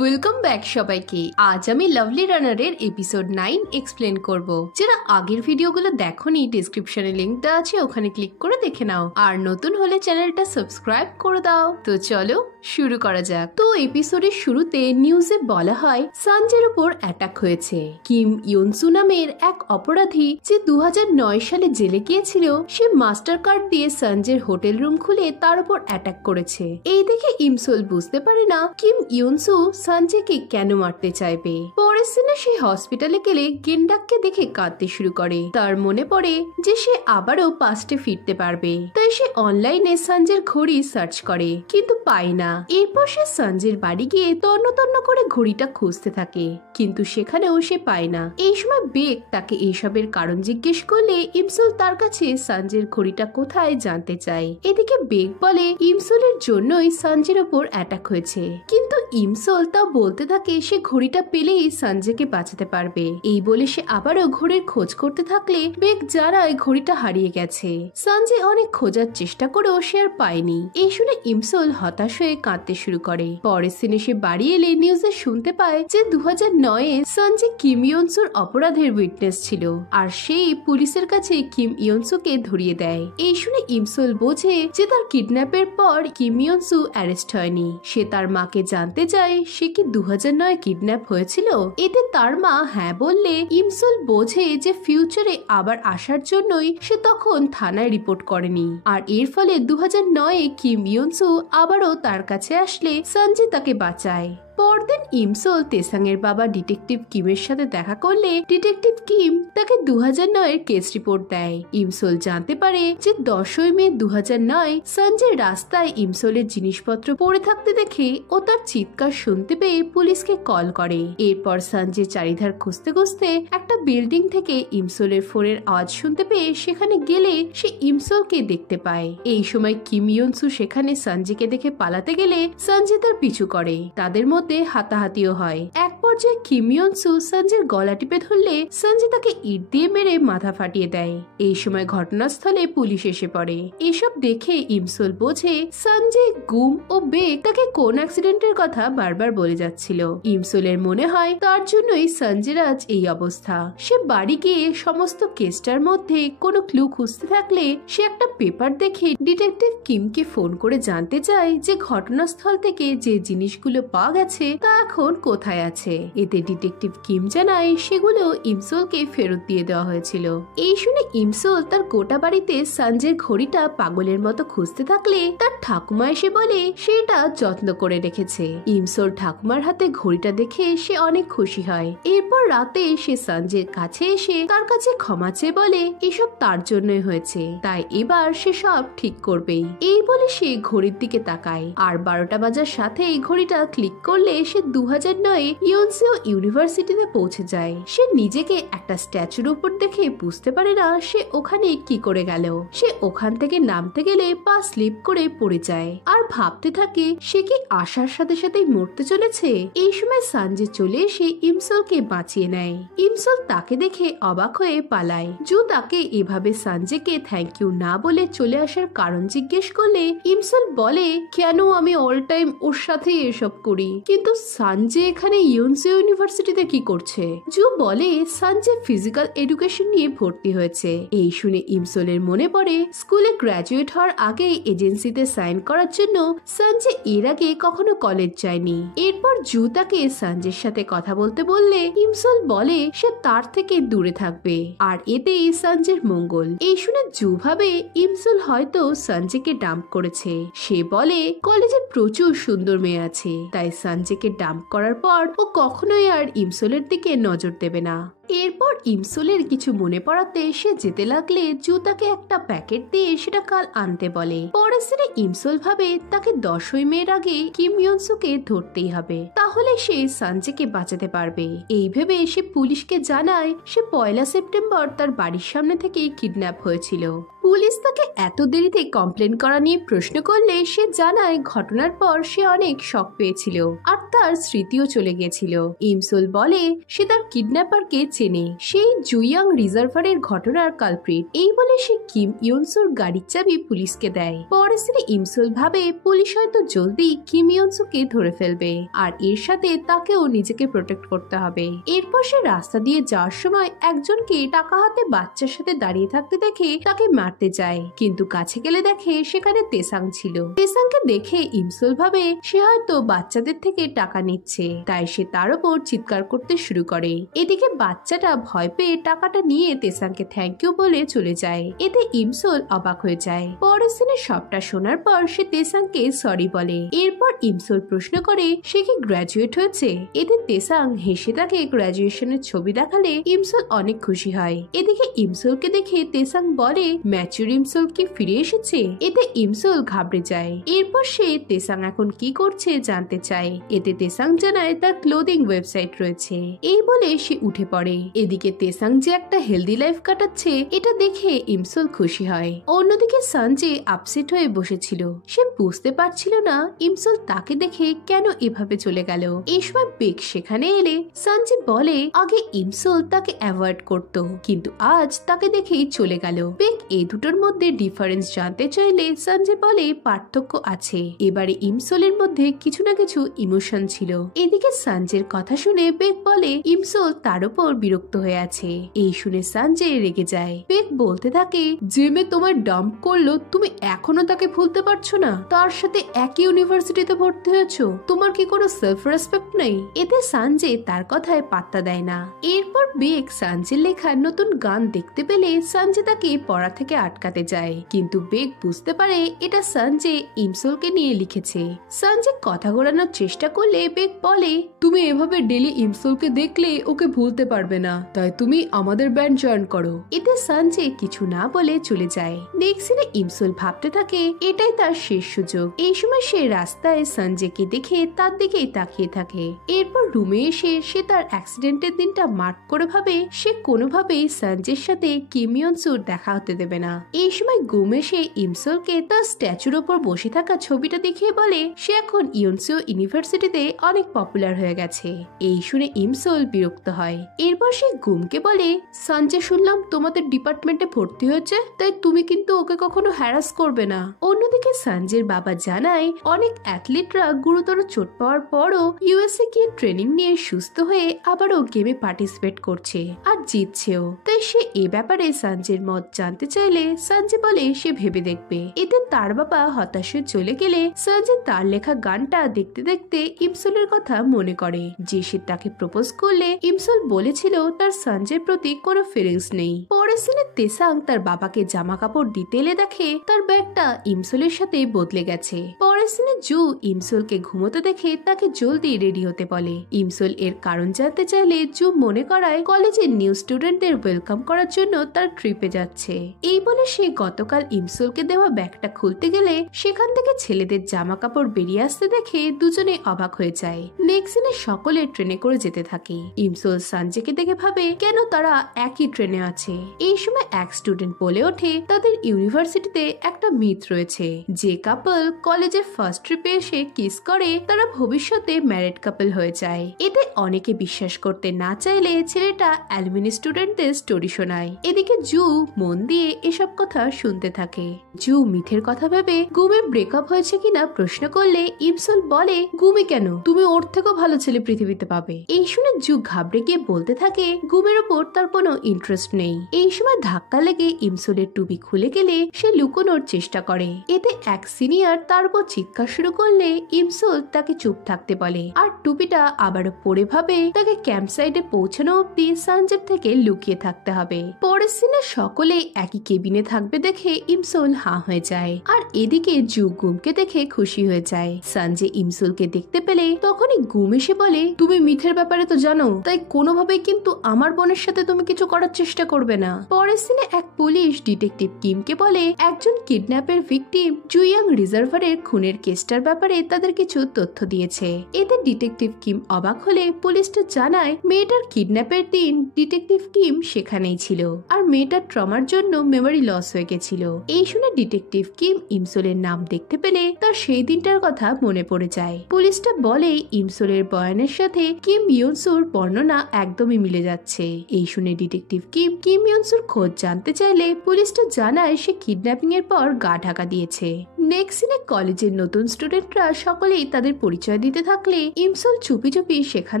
Welcome back সবাইকে। আজ আমি লাভলি রানারের এপিসোড 9 এক্সপ্লেন করব। যারা আগের ভিডিওগুলো দেখোনি ডেসক্রিপশনে লিংক দেওয়া আছে, ওখানে ক্লিক করে দেখে নাও। আর নতুন হলে চ্যানেলটা সাবস্ক্রাইব করে দাও। তো চলো শুরু করা যাক। তো এপিসোডের শুরুতে নিউজে বলা হয় সানজের উপর অ্যাটাক হয়েছে। কিম ইয়নসু নামের এক অপরাধী যে 2009 সালে জেলে গিয়েছিল, সে মাস্টার কার্ড দিয়ে সানজের হোটেল রুম খুলে তার উপর অ্যাটাক করেছে। এই দেখে ইমসোল বুঝতে পারে না কিম ইয়নসু সানজেকে কেন মারতে চাইবে। পরের দিনে সে হসপিটালে গেলে গেন্ডাককে দেখে কাঁদতে শুরু করে। তার মনে পড়ে যে সে আবারও পাস্টে ফিরতে পারবে, তাই সে অনলাইনে সানজের ঘড়ি সার্চ করে কিন্তু পায় না। এরপর সে সানজের বাড়ি গিয়ে তন্ন তন্ন করে ঘড়িটা খুঁজতে থাকে, কিন্তু সেখানেও সে পায় না। এই সময় বেক তাকে এইসবের কারণ জিজ্ঞেস করলে ইমসোল তার কাছে সানজের ঘড়িটা কোথায় জানতে চায়। এদিকে বেক বলে ইমসোলের জন্যই সানজের উপর অ্যাটাক হয়েছে, কিন্তু ইমসোল তা বলতে থাকে সে ঘড়িটা পেলেই সানজেকে বাঁচাতে পারবে। এই বলে সে আবারও ঘড়ির খোঁজ করতে থাকলে বেক জানায় ঘড়িটা হারিয়ে গেছে। সানজে অনেক খোঁজার চেষ্টা করেও সে আর পায়নি। এই শুনে ইমসোল হতাশ হয়ে কাঁদতে শুরু করে। পরের দিনে সে বাড়ি এলে নিউজে শুনতে পায় যে 2009-এ সানজে কিম ইয়নসুর অপরাধের উইটনেস ছিল, আর সেই পুলিশের কাছে কিম ইয়নসুকে ধরিয়ে দেয়। এই শুনে ইমসোল বোঝে যে তার কিডন্যাপের পর কিম ইয়নসু অ্যারেস্ট হয়নি। সে তার মাকে জানতে চায় সে কি 2009 কিডন্যাপ হয়েছিল। এতে তার মা হ্যাঁ বললে ইমসোল বোঝে যে ফিউচারে আবার আসার জন্যই সে তখন থানায় রিপোর্ট করেনি। আর এর ফলে 2009-এ কিম ইয়নসু আবারও তার কাছে আসলে সানজে তাকে বাঁচায়। পরদিন ইমসোল তেসাংয়ের বাবা ডিটেকটিভ কিমের সাথে দেখা করলে ডিটেকটিভ কিম তাকে 2009-এর কেস রিপোর্ট দেয়। ইমসোল জানতে পারে যে 10ই মে 2009 সানজে রাস্তায় ইমসোলের জিনিসপত্র পড়ে থাকতে দেখে ও তার চিৎকার শুনতে পেয়ে পুলিশকে কল করে। এরপর সানজে চারিধার খুঁজতে খুঁজতে একটা বিল্ডিং থেকে ইমসোলের ফোনের আওয়াজ শুনতে পেয়ে সেখানে গেলে সে ইমসোলকে দেখতে পায়। এই সময় কিম ইয়নসু সেখানে সানজেকে দেখে পালাতে গেলে সানজে তার পিছু করে। তাদের মধ্যে হাতাহাতিও হয়। এক পর্যায়ে কিম ইয়নসু সানজের গলা টিপে ধরলে সানজে তাকে ইট দিয়ে মেরে মাথা ফাটিয়ে দেয়। এই সময় ঘটনাস্থলে পুলিশ এসে পড়ে। এসব দেখে ইমসোল বোঝে সানজে, গুম ও বেক তাকে কোন অ্যাক্সিডেন্টের কথা বারবার বলে যাচ্ছিল। ইমসোলের মনে হয় তার জন্যই সানজের আজ এই অবস্থা। সে বাড়ি গিয়ে সমস্ত কেসটার মধ্যে কোনো ক্লু খুঁজতে থাকলে সে একটা পেপার দেখে ডিটেকটিভ কিমকে ফোন করে জানতে চায় যে ঘটনাস্থল থেকে যে জিনিসগুলো পাওয়া গেছে তা এখন কোথায় আছে। এতে ডিটেকটিভ কিম জানায় সেগুলো ইমসোলকে ফেরত দিয়ে দেওয়া হয়েছিল। এই শুনে ইমসোল তার গোটা বাড়িতে সানজের ঘড়িটা পাগলের মতো খুঁজতে থাকলে তার ঠাকুমা এসে বলে সেটা যত্ন করে রেখেছে। ইমসোল ঠাকুমার হাতে ঘড়িটা দেখে সে অনেক খুশি হয়। এরপর রাতে সে সানজের কাছে এসে তার কাছে ক্ষমা চেয়ে বলে এসব তার জন্যই হয়েছে, তাই এবার সে সব ঠিক করবেই। এই বলে সে ঘড়ির দিকে তাকায়, আর 12টা বাজার সাথে ঘড়িটা ক্লিক করলে সে 2009-এ ইয়নসেও ইউনিভার্সিটিতে পৌঁছে যায়। সে নিজেকে একটা স্ট্যাচুর উপর দেখে বুঝতে পারে না সে ওখানে কি করে গেল। সে ওখান থেকে নামতে গেলে পা স্লিপ করে পড়ে যায় আর ভাবতে থাকে সে কি আসার সাথে সাথেই মরতে চলেছে। এই সময় সানজে চলে এসে ইমসোলকে বাঁচিয়ে নেয়। ইমসোল তাকে দেখে অবাক হয়ে পালায়। জু তাকে এভাবে সানজেকে থ্যাংক ইউ না বলে চলে আসার কারণ জিজ্ঞেস করলে ইমসোল বলে কেন আমি অল টাইম ওর সাথে এসব করি, কিন্তু সানজে এখানে ইয়নসেও ইউনিভার্সিটিতে কি করছে। জু বলে সানজে ফিজিক্যাল এডুকেশন নিয়ে ভর্তি হয়েছে। এই শুনে ইমসোলের মনে পড়ে স্কুলে গ্রাজুয়েট হওয়ার আগে এজেন্সিতে সাইন করার জন্য সানজে এর আগে কখনো কলেজ যায়নি। এরপর জু তাকে সানজের সাথে কথা বলতে বললে ইমসোল বলে সে তার থেকে দূরে থাকবে, আর এতেই সানজের মঙ্গল। এই শুনে জু ভাবে ইমসোল হয়তো সানজেকে ডাম্প করেছে। সে বলে কলেজে প্রচুর সুন্দর মেয়ে আছে, তাই সানজেকে ডাম্প করার পর ও কখনোই আর ইমসোলের দিকে নজর দেবে না। এরপর ইমসোলের কিছু মনে পড়াতে সে যেতে লাগলে জু তাকে একটা প্যাকেট দিয়ে সেটা কাল আনতে বলে। পরের দিনে ইমসোল ভাবে তাকে 10ই মের আগে কিম ইয়নসুকে ধরতেই হবে, তাহলে সে সানজেকে বাঁচাতে পারবে। এই ভেবে সে পুলিশকে জানায় সে 1 সেপ্টেম্বর তার বাড়ির সামনে থেকে কিডন্যাপ হয়েছিল। পুলিশ তাকে এত দেরিতে কমপ্লেন করা নিয়ে প্রশ্ন করলে সে জানায় ঘটনার পর সে অনেক শক পেয়েছিল আর তার স্মৃতিও চলে গেছিল। ইমসোল বলে সে তার কিডন্যাপারকে চেনে, সেই জুইয়াং রিজার্ভারের ঘটনার কালপ্রিট। এই বলে সে কিম ইয়নসুর গাড়ির চাবি পুলিশকে দেয়। পরের সিনে ইমসুল ভাবে পুলিশ হয়তো জলদি কিম ইয়নসুকে ধরে ফেলবে, আর এর সাথে তাকেও নিজেকে প্রোটেক্ট করতে হবে। এরপর সে রাস্তা দিয়ে যাওয়ার সময় একজনকে টাকা হাতে বাচ্চার সাথে দাঁড়িয়ে থাকতে দেখে তাকে মারতে যায়, কিন্তু কাছে গেলে দেখে সেখানে তেসাং ছিল। তেসাংকে দেখে ইমসুল ভাবে সে হয়তো বাচ্চাদের থেকে টাকা নিচ্ছে, তাই সে তার উপর চিৎকার করতে শুরু করে। এদিকে বাচ্চাটা ভয় পেয়ে টাকাটা নিয়ে তেসাংকে থ্যাংক ইউ বলে চলে যায়। এতে ইমসুল অবাক হয়ে যায়। পরের সিনে সবটা শোনার পর সে তেসাংকে সরি বলে। এরপর ইমসুল প্রশ্ন করে সে কি গ্রাজুয়েট হয়েছে। এতে তেসাং হেসে তাকে গ্রাজুয়েশনের ছবি দেখালে ইমসুল অনেক খুশি হয়। এদিকে ইমসুলকে দেখে তেসাং বলে ম্যাচুর ইমসুল কি ফিরে এসেছে। এতে ইমসুল ঘাবড়ে যায়। এরপর সে তেসাং এখন কি করছে জানতে চায়। এতে তেসাং জানায় তার ক্লোদিং ওয়েবসাইট রয়েছে। এই বলে সে উঠে পড়ে। এদিকে তেসাং যে একটা হেলদি লাইফ কাটাচ্ছে এটা দেখে ইমসুল খুশি হয়। অন্যদিকে সঞ্জে আপসেট হয়ে বসেছিল। সে বুঝতে পারছিল না ইমসুল তাকে দেখে কেন এভাবে চলে গেল। এই সময় বেগ সেখানে এলে সঞ্জে বলে আগে ইমসুল তাকে অ্যাভয়েড করত, কিন্তু আজ তাকে দেখেই চলে গেল। বেগ এই দুটোর মধ্যে ডিফারেন্স জানতে চাইলে সঞ্জে বলে পার্থক্য আছে, এবারে ইমসুলের মধ্যে কিছু না কিছু ইমোশন ছিল। এদিকে সঞ্জের কথা শুনে বেগ বলে ইমসুল তার উপর বিরক্ত হয়ে আছে। এই শুনে সঞ্জে রেগে যায়। বেগ বলতে থাকে যে মেয়ে তোমার ডাম্প করলো তুমি এখনো তাকে ভুলতে পারছো না, তার সাথে একই ইউনিভার্সিটিতে ভর্তি হয়েছো, তোমার কি কোনো সেলফ রেসপেক্ট নেই। এতে সঞ্জে তার কথায় পাত্তা দেয় না। এরপর বেগ সঞ্জের লেখা নতুন গান দেখতে পেলে সঞ্জে তাকে পড়া থেকে আটকাতে যায়, কিন্তু বেগ বুঝতে পারে এটা সঞ্জে ইমসুলকে নিয়ে লিখেছে। সঞ্জে কথা ঘোরানোর চেষ্টা করলে বেগ বলে তুমি এভাবে ডেলি ইমসুলকে দেখলে ওকে ভুলতে পারবে না, তাই তুমি আমাদের ব্যান্ড জয়েন করো। এতে সঞ্জে কিছু না বলে চলে যায়। নেক্সট সিনে ইমসুল ভাবতে থাকে এটাই তার শেষ সুযোগ। এই সময় সে রাস্তায় সঞ্জেকে দেখে তার দিকেই তাকিয়ে থাকে। এরপর রুমে এসে সে তার অ্যাক্সিডেন্টের দিনটা মার্ক করে ভাবে সে কোনোভাবেই সঞ্জের সাথে কিম ইয়নসুর দেখা হতে দেবে না। এই সময় গুম এসে ইমসুলকে তার স্ট্যাচুর ওপর বসে থাকা ছবিটা দেখিয়ে বলে সে এখন ইয়নসু ইউনিভার্সিটিতে অনেক পপুলার হয়ে গেছে। এই শুনে ইমসুল বিরক্ত হয়। এরপর সে গুমকে বলে সঞ্জয় শুনলাম তোমাদের ডিপার্টমেন্টে ভর্তি হয়েছে, তাই তুমি কিন্তু ওকে কখনো হ্যারাস করবে না। অন্যদিকে সঞ্জয়ের বাবা জানায় অনেক অ্যাথলিটরা গুরুতর চোট পাওয়ার পরও ইউএসএ গিয়ে ট্রেনিং নিয়ে সুস্থ হয়ে আবারও গেমে পার্টিসিপেট করছে আর জিতছেও, তাই সে এ ব্যাপারে সঞ্জয়ের মত জানতে চাইলে সঞ্জয় বলে সে ভেবে দেখবে। এতে তার বাবা হতাশ হয়ে চলে গেলে সঞ্জয় তার লেখা গানটা দেখতে দেখতে ইমসুলের কথা মনে করে যে সে তাকে প্রপোজ করলে ইমসুল বলেছিল তার সঞ্জয়ের প্রতি কোনো ফিলিংস নেই। পরের সিনে তেসাং তার বাবাকে জামা কাপড় দিতে এলে দেখে তার ব্যাগটা ইমসুলের সাথে বদলে গেছে। পরের সিনে জু ইমসুলকে ঘুমোতে দেখে তাকে জলদি রেডি হতে বলে। ইমসুল এর কারণ জানতে চাইলে জু মনে করায় কলেজের নিউ স্টুডেন্টদের ওয়েলকাম করার জন্য তার ট্রিপে যাচ্ছে। এই বলে সে গতকাল ইমসুলকে দেওয়া ব্যাগটা খুলতে গেলে সেখান থেকে ছেলেদের জামা কাপড় বেরিয়ে আসতে দেখে দুজনে অবাক হয়ে যায়। নেক্সট সিনে সকলে ট্রেনে করে যেতে থাকে। ইমসুল সঞ্জয়কে দেখে ভাবে কেন তারা একই ট্রেনে আছে। এই সময় এক স্টুডেন্ট বলে ওঠে তাদের ইউনিভার্সিটিতে একটা মিথ রয়েছে যে কাপল কলেজের ফার্স্ট ট্রিপে এসে কিস করে তারা ভবিষ্যতে ম্যারিড কাপল হয়ে যায়। এতে অনেকে বিশ্বাস করতে না চাইলে ছেলেটা অ্যালুমিনি স্টুডেন্টদের স্টোরি শোনায়। এদিকে জু মন দিয়ে এসব কথা শুনতে থাকে। জু মিথের কথা ভেবে গুমের ব্রেকআপ হয়েছে কিনা প্রশ্ন করলে ইমসুল বলে গুমি কেন, তুমি ওর থেকেও ভালো ছেলে পৃথিবীতে পাবে। এই শুনে জু ঘাবড়ে গিয়ে বলতে থাকে গুমের ওপর তার কোনো ইন্টারেস্ট নেই। এই সময় ধাক্কা লেগে ইমসুলের টুপি খুলে গেলে সে লুকোনোর চেষ্টা করে। এতে এক সিনিয়র তার উপর চিৎকার শুরু করলে ইমসুল তাকে চুপ থাকতে বলে আর টুপিটা আবারও পরে ভাবে তাকে ক্যাম্প সাইডে পৌঁছানো অব্দি সঞ্জয় থেকে লুকিয়ে থাকতে হবে। পরের সিনে সকলে একই কেবিনে থাকবে দেখে ইমসুল হাঁ হয়ে যায় আর এদিকে জু গুমকে দেখে খুশি হয়ে যায়। সঞ্জয় ইমসুলকে দেখতে পেলে তখনই গুম এসে বলে তুমি মিথের ব্যাপারে তো জানো, তাই কোনোভাবেই কিন্তু আমার বোনের সাথে তুমি কিছু করার চেষ্টা করবে না। পরের সিনে এক পুলিশ ডিটেকটিভ কিমকে বলে একজন কিডন্যাপের ভিকটিম জুইয়াং রিজার্ভারের খুনের কেসটার ব্যাপারে তাদের কিছু তথ্য দিয়েছে। এতে ডিটেকটিভ কিম অবাক হলে পুলিশটা জানায় মেয়েটার কিডন্যাপের দিন ডিটেকটিভ কিম সেখানেই ছিল আর মেয়েটার ট্রমার জন্য মেমোরি লস হয়ে গেছিল। এই শুনে ডিটেকটিভ কিম ইমসোলের নাম দেখতে পেলে তার সেই দিনটার কথা মনে পড়ে যায়। পুলিশটা বলে ইমসোলের বয়ানের সাথে কিম ইয়নসুর বর্ণনা একদমই মিলে যাচ্ছে। এই শুনে ডিটেকটিভ কিম ইয়নসুর খোঁজ জানতে চাইলে পুলিশটা জানায় সে কিডন্যাপিং এর পর গা ঢাকা দিয়েছে। নেক্সট সিনে কলেজের নতুন স্টুডেন্টরা সকলেই তাদের পরিচয় দিতে থাকলে ইমসোল চুপি চুপি সেখান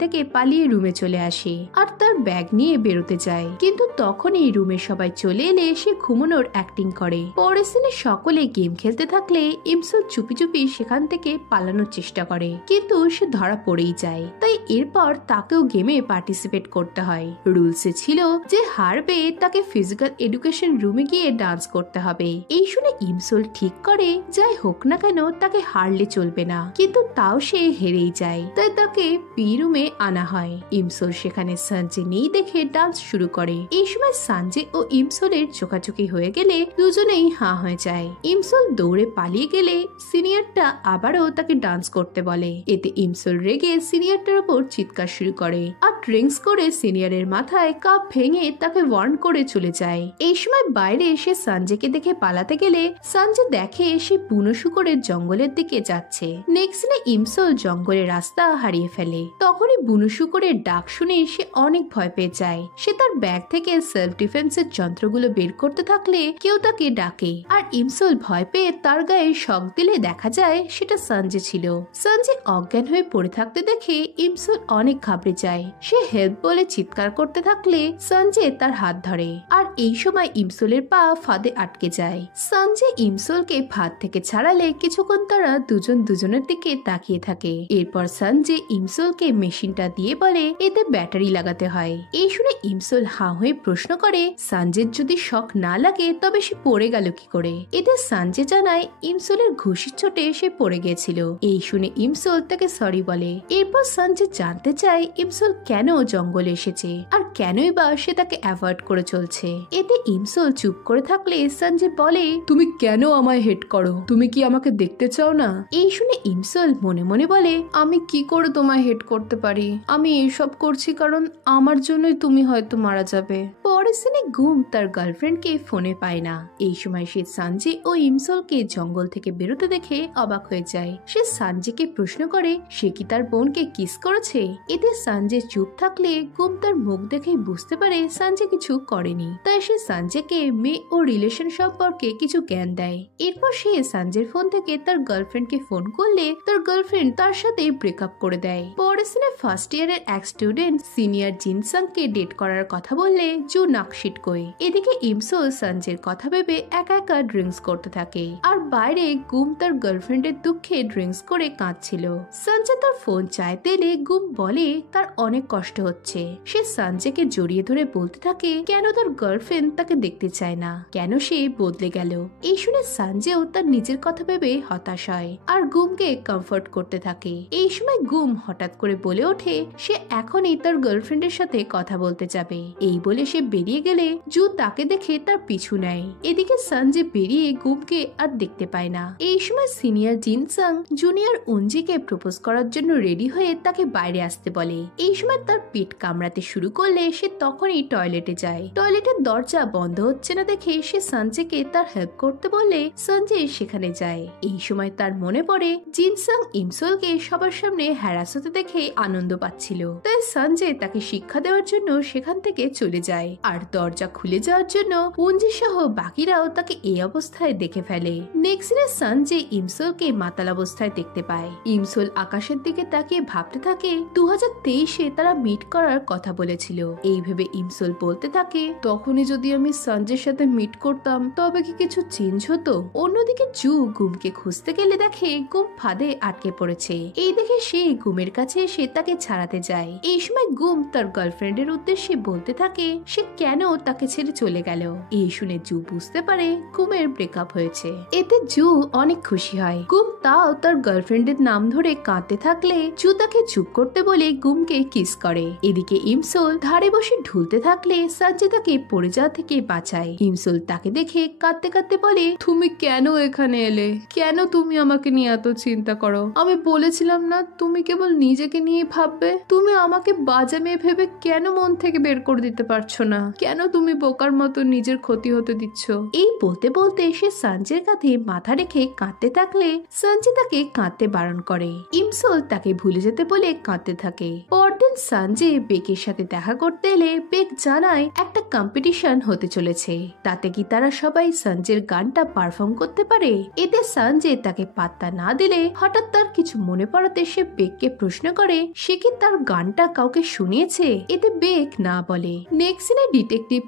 থেকে পালিয়ে রুমে চলে আসে আর তার ব্যাগ নিয়ে বেরোতে যায়, কিন্তু তখনই রুমে সবাই চলে এলে সে ঘুমানোর অ্যাক্টিং করে। পরের সিনে সকলে গেম খেলতে থাকলে ইমসোল চুপি চুপি সেখান থেকে পালানোর চেষ্টা করে, কিন্তু সে ধরা পড়েই যায়। তাই এরপর তাকেও গেমে পার্টিসিপেট করতে হয়। রুলসে ছিল যে হারবে তাকে ফিজিক্যাল এডুকেশন রুমে গিয়ে ডান্স করতে হবে। এই শুনে ইমসোল ঠিক করে যাই হোক না কেন তাকে হারলে চলবে না, কিন্তু তাও সে হেরেই যায়। তাই তাকে পি রুমে আনা হয়। ইমসোল সেখানে সঞ্জে নেই দেখে ডান্স শুরু করে। এই সময় সঞ্জে ও ইমসোলের চোখাচোখি হয়ে গেলে দুজনেই হাঁ হয়ে যায়। ইমসোল দৌড়ে পালিয়ে গেলে সিনিয়রটা আবারও তাকে ডান্স করতে বলে। এতে ইমসোল রেগে সিনিয়রটার উপর চিৎকার শুরু করে আর ড্রিঙ্কস করে সিনিয়রের মাথায় কাপ ভেঙে তাকে ওয়ার্ন করে চলে যায়। এই সময় বাইরে এসে সঞ্জেকে দেখে পালাতে গেলে সঞ্জে দেখে সে বুনো শুকরের জঙ্গলের দিকে যাচ্ছে। নেক্সট ডে ইমসোল জঙ্গলের রাস্তা হারিয়ে ফেলে। তখনই বুনো শুকরের ডাক শুনে সে অনেক ভয় পেয়ে যায়। সে তার ব্যাগ থেকে সেলফ ডিফেন্সের যন্ত্রগুলো বের করতে থাকলে কেউ তাকে ডাকে আর ইমসোল ভয় পেয়ে তার গায়ে শক দিলে দেখা যায় সেটা সঞ্জে ছিল। সঞ্জে অজ্ঞান হয়ে পড়ে থাকতে দেখে ইমসোল অনেক ঘাবড়ে যায়। সে হেল্প বলে চিৎকার করতে থাকলে সঞ্জে তার হাত ধরে আর এই সময় ইমসোলের পা ফাঁদে আটকে যায়। সঞ্জে ইমসোলকে ফাঁদ থেকে ছাড়ালে কিছুক্ষণ তারা দুজন দুজনের দিকে তাকিয়ে থাকে। এরপর সঞ্জে ইমসোলকে মেশিনটা দিয়ে বলে এতে ব্যাটারি লাগাতে হয়। এই শুনে ইমসোল হাঁ হয়ে প্রশ্ন করে সঞ্জের যদি শক না লাগে তবে সে পড়ে গেল কি করে। এতে সঞ্জে জানায় ইমসোলের ঘুষির চোটে সে পড়ে গেছিল। এই শুনে ইমসোল তাকে সরি বলে। এরপর সঞ্জে জানতে চায় ইমসোল কেন জঙ্গলে এসেছে আর কেনই বা সে তাকে অ্যাভয়েড করে চলছে। এতে ইমসোল চুপ করে থাকলে সঞ্জে বলে তুমি কেন আমায় হেট করো, তুমি কি আমাকে দেখতে চাও না? এই শুনে ইমসোল মনে মনে বলে আমি কি করে তোমায় হেট করতে পারি, আমি এইসব করছি কারণ আমার জন্যই তুমি হয়তো মারা যাবে। পরের সিনে গুম তার গার্লফ্রেন্ডকে ফোনে পায় না। এই সময় সে সঞ্জে ও ইমসোলকে জঙ্গল থেকে বেরোতে দেখে অবাক হয়ে যায়। সে সঞ্জেকে প্রশ্ন করে সে কি তার বোনকে কিস করেছে। এতে সঞ্জে চুপ থাকলে গুম তার মুখ দেখে বুঝতে পারে সঞ্জে কিছু করেনি। তাই সে সঞ্জেকে মেয়ে ও রিলেশন সম্পর্কে কিছু জ্ঞান দেয়। এরপর সে সঞ্জের ফোন থেকে তার গার্লফ্রেন্ডকে ফোন করলে তার গার্লফ্রেন্ড তার সাথে ব্রেকআপ করে দেয়। পরের সিনে ফার্স্ট ইয়ারের এক স্টুডেন্ট সিনিয়র জিনসাংকে ডেট করার কথা বললে জু নাকশিট কই। এদিকে ইমসোল সঞ্জের কথা ভেবে একা একা ড্রিঙ্কস করতে থাকে আর বাইরে গুম তার গার্লফ্রেন্ডের দুঃখে ড্রিঙ্কস করে কাঁদছিল। সঞ্জে তার ফোন চাইতে এলে গুম বলে তার অনেক কষ্ট হচ্ছে। সে সঞ্জেকে জড়িয়ে ধরে বলতে থাকে কেন তার গার্লফ্রেন্ড তাকে দেখতে চায় না, কেন সে বদলে গেল। এই শুনে সঞ্জেও তার নিজের কথা ভেবে হতাশ হয় আর গুমকে কমফোর্ট করতে থাকে। এই সময় গুম হঠাৎ করে বলে ওঠে সে এখনই তার গার্লফ্রেন্ডের সাথে কথা বলতে যাবে। এই বলে সে বেরিয়ে গেলে জু তাকে দেখে তার পিছু নেয়। এদিকে সঞ্জে বেরিয়ে গুমকে আর দেখতে পায় না। এই সময় সিনিয়র জিনসাং জুনিয়র উনজিকে প্রপোজ করার জন্য রেডি হয়ে তাকে বাইরে আসতে বলে। এই সময় তার পেট কামড়াতে শুরু করলে সে তখনই টয়লেটে যায়। টয়লেটের দরজা বন্ধ হচ্ছে না দেখে সে সঞ্জেকে তার হেল্প করতে বলে সঞ্জে সেখানে যায়। এই সময় তার মনে পড়ে জিনসাং ইমসোলকে সবার সামনে হ্যারাস হতে দেখে আনন্দ পাচ্ছিল। তাই সঞ্জে তাকে শিক্ষা দেওয়ার জন্য সেখান থেকে চলে যায় আর দরজা খুলে যাওয়ার জন্য উনজি সহ বাকিরাও তাকে এই অবস্থায় দেখে ফেলে। নেক্সট দিনে সঞ্জে ইমসোলকে মাতাল অবস্থায় দেখতে পায়। ইমসোল আকাশের দিকে তাকিয়ে ভাবতে থাকে 2023-এ তারা মিট করার কথা বলেছিল। এই ভেবে ইমসোল বলতে থাকে তখনই যদি আমি সঞ্জের সাথে মিট করতাম তবে কি কিছু চেঞ্জ হতো। অন্যদিকে জু গুমকে খুঁজতে গেলে দেখে গুম ফাঁদে আটকে পড়েছে। এই দেখে সে গুমের কাছে এসে তাকে ছাড়াতে যায়। এই সময় গুম তার গার্লফ্রেন্ডের উদ্দেশ্যে বলতে থাকে সে কেন তাকে ছেড়ে চলে গেল। এই শুনে জু বুঝতে পারে গুমের ব্রেকআপ হয়েছে। এতে জু অনেক খুশি হয়। গুম তাও তার গার্লফ্রেন্ডের নাম ধরে কাঁদতে থাকলে জু তাকে চুপ করতে বলে গুমকে কিস করে। এদিকে ইমসোল ধারে পাড়ে বসে ঢুলতে থাকলে সঞ্জয় তাকে পড়ে যাওয়া থেকে বাঁচায়। ইমসুল তাকে দেখে কাঁদতে কাঁদতে বলে, তুমি কেন এখানে এলে? কেন তুমি আমাকে নিয়ে এত চিন্তা করো? আমি বলেছিলাম না তুমি কেবল নিজেকে নিয়ে ভাববে? তুমি আমাকে বাজে মেয়ে ভেবে কেন মন থেকে বের করে দিতে পারছো না? কেন তুমি বোকার মতো নিজের ক্ষতি হতে দিচ্ছ? এই বলতে বলতে সে সঞ্জয়ের কাঁধে মাথা রেখে কাঁদতে থাকলে সঞ্জয় তাকে কাঁদতে বারণ করে। ইমসুল তাকে ভুলে যেতে বলে কাঁদতে থাকে। পরদিন সঞ্জয় বেকের সাথে দেখা করতে এলে বেক জানায় একটা কম্পিটিশন হতে চলেছে, তাতে কি তারা সবাই সঞ্জয়ের গানটা পারফর্ম করতে পারে। এতে সঞ্জয় তাকে পাত্তা না দিলে হঠাৎ তার কিছু মনে পড়াতে সে বেককে প্রশ্ন করে সে কি তার গানটা কাউকে শুনিয়েছে। এতে বেক না বলে। নেক্সট সিনে ডিটেকটিভ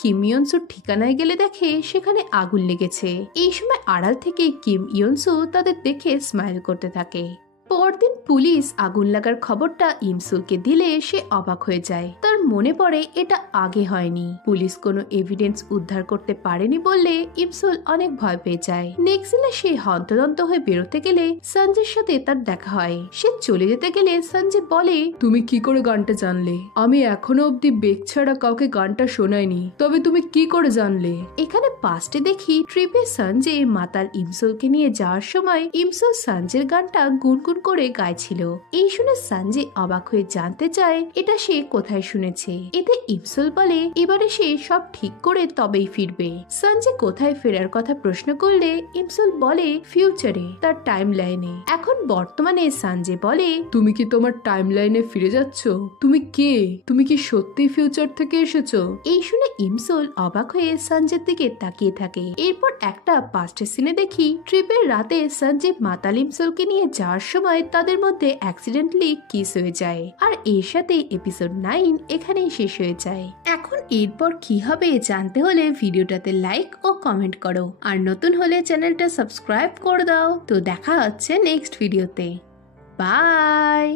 কিম ইয়নসুর ঠিকানায় গেলে দেখে সেখানে আগুন লেগেছে। এই সময় আড়াল থেকে কিম ইয়নসু তাদের দেখে স্মাইল করতে থাকে। পরদিন পুলিশ আগুন লাগার খবরটা ইমসুলকে দিলে সে অবাক হয়ে যায়। তার মনে পড়ে এটা আগে হয়নি। পুলিশ কোনো এভিডেন্স উদ্ধার করতে পারেনি বললে ইমসুল অনেক ভয় পেয়ে যায়। নেক্সট দিনে সে হন্তদন্ত হয়ে বেরোতে গেলে সঞ্জয়ের সাথে তার দেখা হয়। সে চলে যেতে গেলে সঞ্জয় বলে, তুমি কি করে গানটা জানলে? আমি এখনো অব্দি বেক ছাড়া কাউকে গানটা শোনাইনি, তবে তুমি কি করে জানলে? এখানে পাস্টে দেখি ট্রিপে সঞ্জয় মাতাল ইমসুলকে নিয়ে যাওয়ার সময় ইমসুল সঞ্জয়ের গানটা গুনগুন করে গাইছিল। এই শুনে সঞ্জয় অবাক হয়ে জানতে চায় এটা সে কোথায় শুনেছে। এতে ইমসুল বলে এবারে সে সব ঠিক করে তবেই ফিরবে। সঞ্জয় কোথায় ফেরার কথা প্রশ্ন করলে ইমসুল বলে ফিউচারে, তার টাইম লাইনে। এখন বর্তমানে সঞ্জয় বলে, তুমি কি তোমার টাইম লাইনে ফিরে যাচ্ছ? তুমি কে? তুমি কি সত্যি ফিউচার থেকে এসেছো? এই শুনে ইমসুল অবাক হয়ে সঞ্জয়ের দিকে তাকিয়ে থাকে। এরপর একটা পাস্টের সিনে দেখি ট্রিপের রাতে সঞ্জয় মাতাল ইমসুলকে নিয়ে যাওয়ার সময় তাদের মধ্যে অ্যাক্সিডেন্টলি কিস হয়ে যায়। আর এর সাথে এপিসোড 9 এখানেই শেষ হয়ে যায়। এখন এরপর কি হবে জানতে হলে ভিডিওটাতে লাইক ও কমেন্ট করো, আর নতুন হলে চ্যানেলটা সাবস্ক্রাইব করে দাও। তো দেখা হচ্ছে নেক্সট ভিডিওতে। বাই।